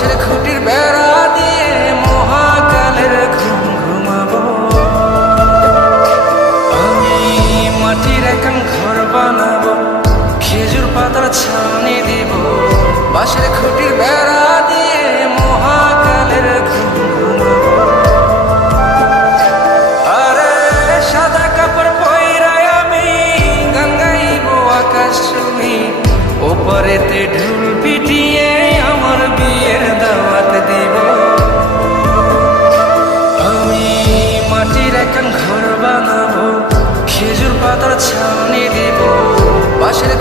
বাঁশের খুঁটির বেড়া দিয়ে মহাকালের ঘুম ঘুমাবো। আমি মাটির এখন ঘর বানাবো, খেজুর পাতার ছাউনি দিব। বাঁশের খুঁটির বেড়া দিয়ে মহাকালের ঘুম ঘুমাবো। আরে সাদা কাপড় পইরাই আমি গান গাইবো আকাশ ছুঁই, ওপারেতে ঢোল পিটিয়ে আমার বিয়ের দাওয়াত দিব। আমি মাটির এখন ঘর বানাবো, খেজুর পাতার ছাউনি দিব। বাঁশের